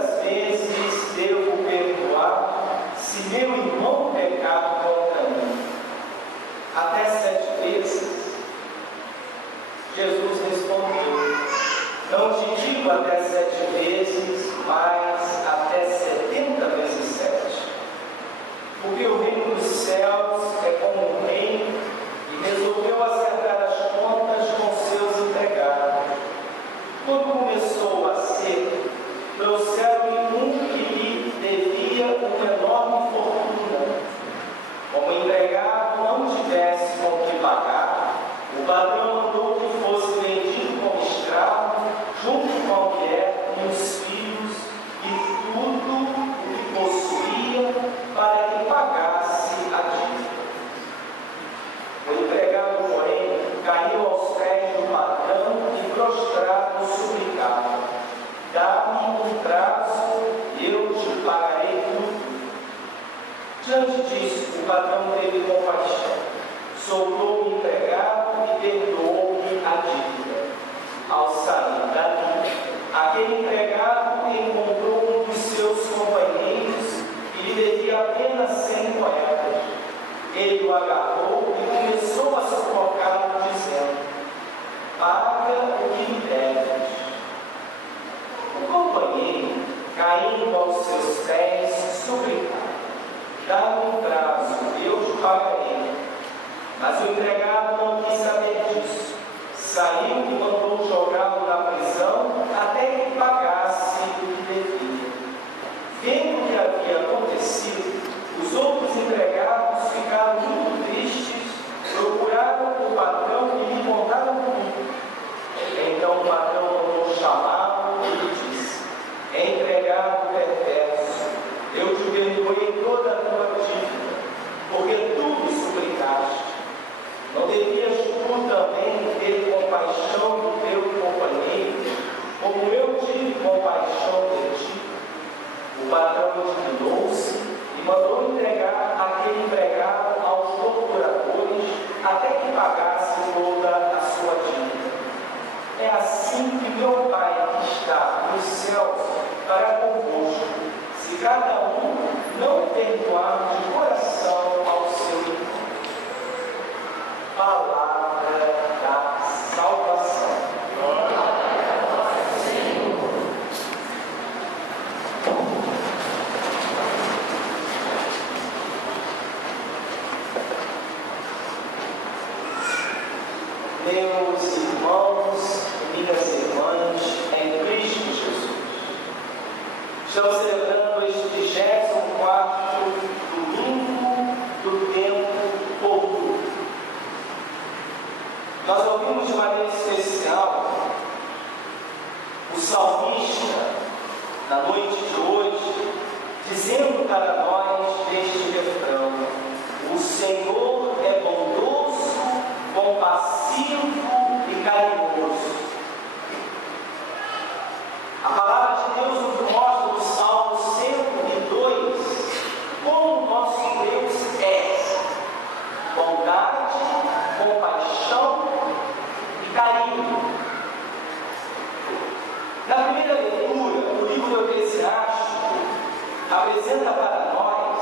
quantas vezes devo perdoar se meu irmão pecar contra mim? Até 7 vezes? Jesus respondeu: não te digo até 7 vezes, mas até 70 vezes 7. Porque o reino dos céus é como um rei que resolveu acertar as contas com seus empregados. Quando começou a ser, trouxeram-lhe um que lhe devia uma enorme fortuna. Como o empregado não tivesse com que pagar, o patrão mandou que fosse vendido como escravo, junto com a mulher e os filhos, e tudo o que possuía, para que pagasse a dívida. O empregado, porém, caiu aos pés do patrão e, prostrado, suplicava: dá-me um prazo, eu te pagarei tudo. Diante disso, o patrão teve compaixão, soltou o empregado e perdoou-lhe a dívida. Ao sair dali, aquele empregado encontrou um dos seus companheiros que lhe devia apenas 100 moedas. Ele o agarrou e começou a sufocá-lo, dizendo: paga o que me deves. O companheiro, caindo aos seus pés, suplicava: dá-me um prazo, eu te pagarei. Mas o empregado não quis saber disso. Saiu e mandou jogá-lo na prisão até que pagasse o que devia. Vendo o que havia acontecido, os outros empregados ficaram muito tristes, procuraram o patrão e lhe contaram tudo. Então o patrão mandou chamá-lo e lhe disse: empregado perverso, eu te perdoei toda a tua dívida, porque tu me suplicaste. Não devias tu também ter compaixão do teu companheiro, como eu tive compaixão de ti? O patrão indignou-se e mandou entregar aquele empregado aos torturadores até que pagasse toda a sua dívida. É assim que meu Pai que está nos céus fará convosco, se cada um não perdoar de coração ao seu irmão. Palavra da salvação. Meus irmãos e minhas irmãs em Cristo Jesus, estamos celebrando este 24º domingo do tempo comum. Nós ouvimos de maneira especial o salmista, na noite de hoje, dizendo para nós neste refrão: o Senhor é bondoso, compassivo e carinhoso. A palavra de Deus nos mostra no Salmo 102 como o nosso Deus é: bondade, compaixão e carinho. Na primeira leitura do livro do Eclesiástico, apresenta para nós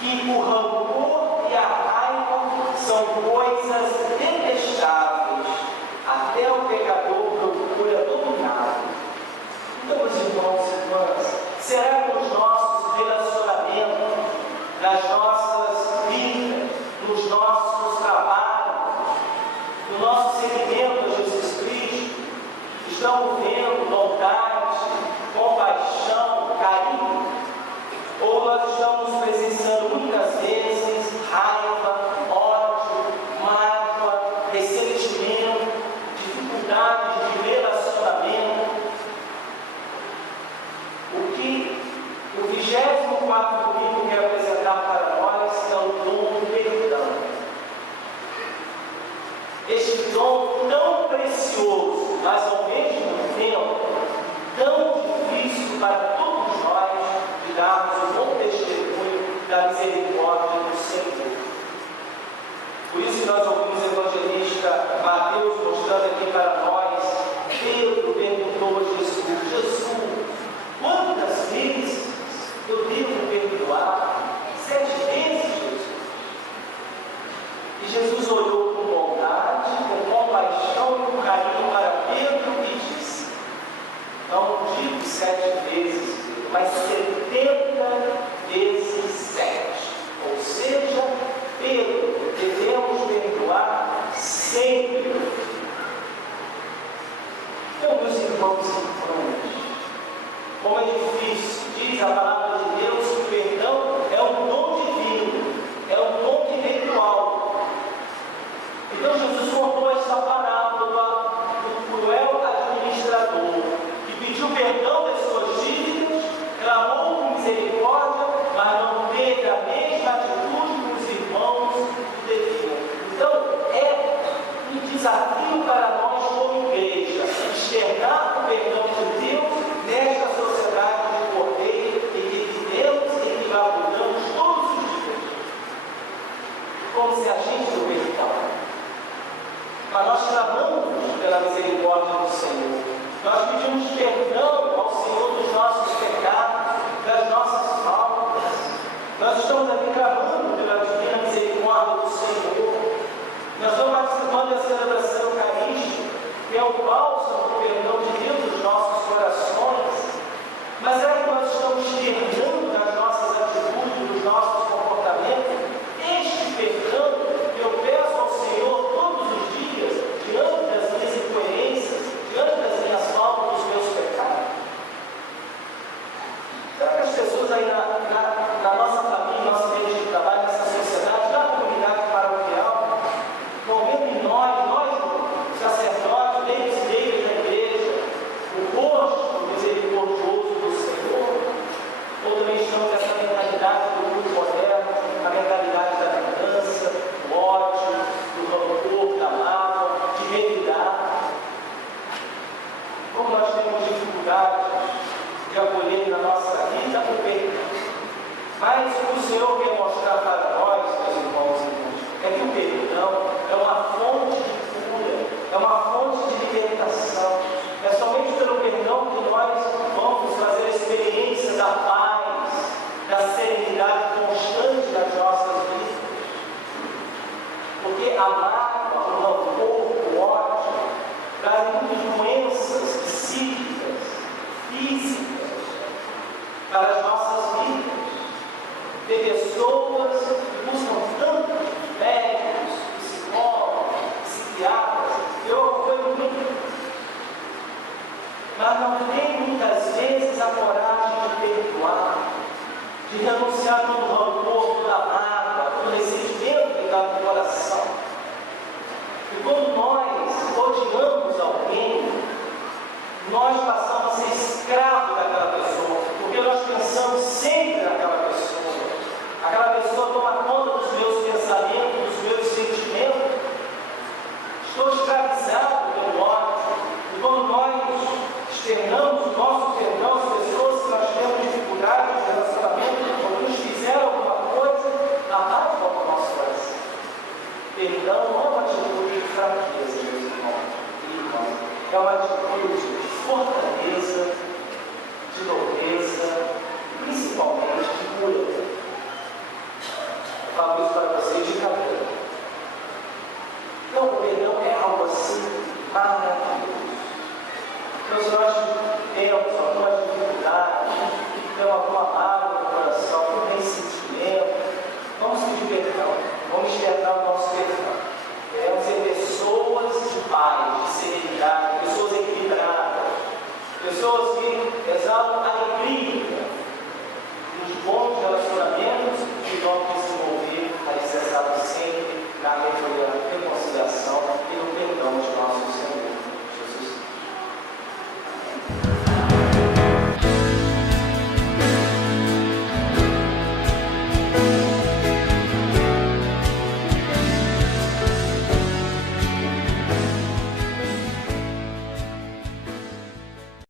que o rancor e a raiva são coisas detestáveis, até o pecador procura dominá-lo. Então, meus irmãos e irmãs, será que os nossos relacionamentos, nas nossas vidas, nos nossos trabalhos, no nosso seguimento a Jesus Cristo, estamos vendo bondade, compaixão, carinho? Ou nós estamos presenciando muitas vezes raiva, ódio, mágoa, ressentimento, dificuldade de relacionamento? O que o 24º domingo quer apresentar para nós é o dom do perdão. Este dom tão precioso, mas ao mesmo tempo tão difícil para todos nós de darmos o bom testemunho da misericórdia do Senhor. Por isso que nós ouvimos o evangelista Mateus mostrando aqui para nós. Pedro perguntou a Jesus: E Jesus olhou com bondade, com compaixão e com carinho para Pedro e disse: não digo 7 vezes, mas 70 vezes 7. Ou seja, Pedro, devemos perdoar sempre. Então, meus irmãos e irmãs, como é difícil, diz a palavra de Deus, que o perdão é um dom divino, é um dom que vem do alto. Então Jesus contou esta parábola do cruel administrador, que pediu perdão das suas dívidas, clamou por misericórdia, mas não teve a mesma atitude com os irmãos que deviam. Então é um desafio para nós como igreja, enxergar o perdão de Deus nesta sociedade de cordeiro em que vivemos e que labutamos todos os dias, como se a gente o perdão. Mas nós clamamos pela misericórdia do Senhor. Nós pedimos perdão ao Senhor dos nossos pecados, das nossas faltas. Nós estamos aqui clamando pela divina misericórdia do Senhor. Nós estamos participando da celebração eucarística, que é o bálsamo do perdão de Deus nos nossos corações. Mas será que nós estamos perdendo nas nossas atitudes, nos nossos comportamentos? Este perdão que eu peço ao Senhor todos os dias, diante das minhas incoerências, diante das minhas faltas, dos meus pecados. Será que as pessoas aí na nossa família, nosso meio de trabalho, nessa sociedade, na comunidade paroquial, estão vendo em nós, sacerdotes, leigos e leigas da igreja, o rosto misericordioso do Senhor? Ou também estamos nessa mentalidade do mundo moderno, a mentalidade da vingança, do ódio, do rancor, da mágoa, de revidar? Como nós temos dificuldade de acolher na nossa vida o perdão. Mas o que o Senhor quer mostrar para nós, meus irmãos e irmãs, é que o perdão é uma fonte de cura, é uma fonte de libertação. É somente pelo perdão que nós vamos fazer a experiência da paz, da serenidade constante das nossas vidas. Porque a mágoa, o rancor, o ódio, traz muitas doenças psíquicas, físicas, para as nossas vidas. Tem pessoas que buscam tanto médicos, psicólogos, psiquiatras, eu apoio muito, mas não tem muitas vezes a coragem de perdoar, de renunciar todo o rancor, toda a mágoa, todo o ressentimento que está no coração. E quando nós odiamos alguém, nós passamos a ser escravos daquela pessoa, porque nós pensamos sempre naquela pessoa. Aquela pessoa toma conta dos meus pensamentos, dos meus sentimentos. Estou escravizado pelo ódio. E quando nós externamos o nosso perdão às pessoas, se nós temos dificuldade de relacionamento, ou nos fizeram alguma coisa, a raiva volta ao nosso coração. Perdão não é uma atitude de fraqueza, meus irmãos e irmãs. É uma atitude de fortaleza, de nobreza,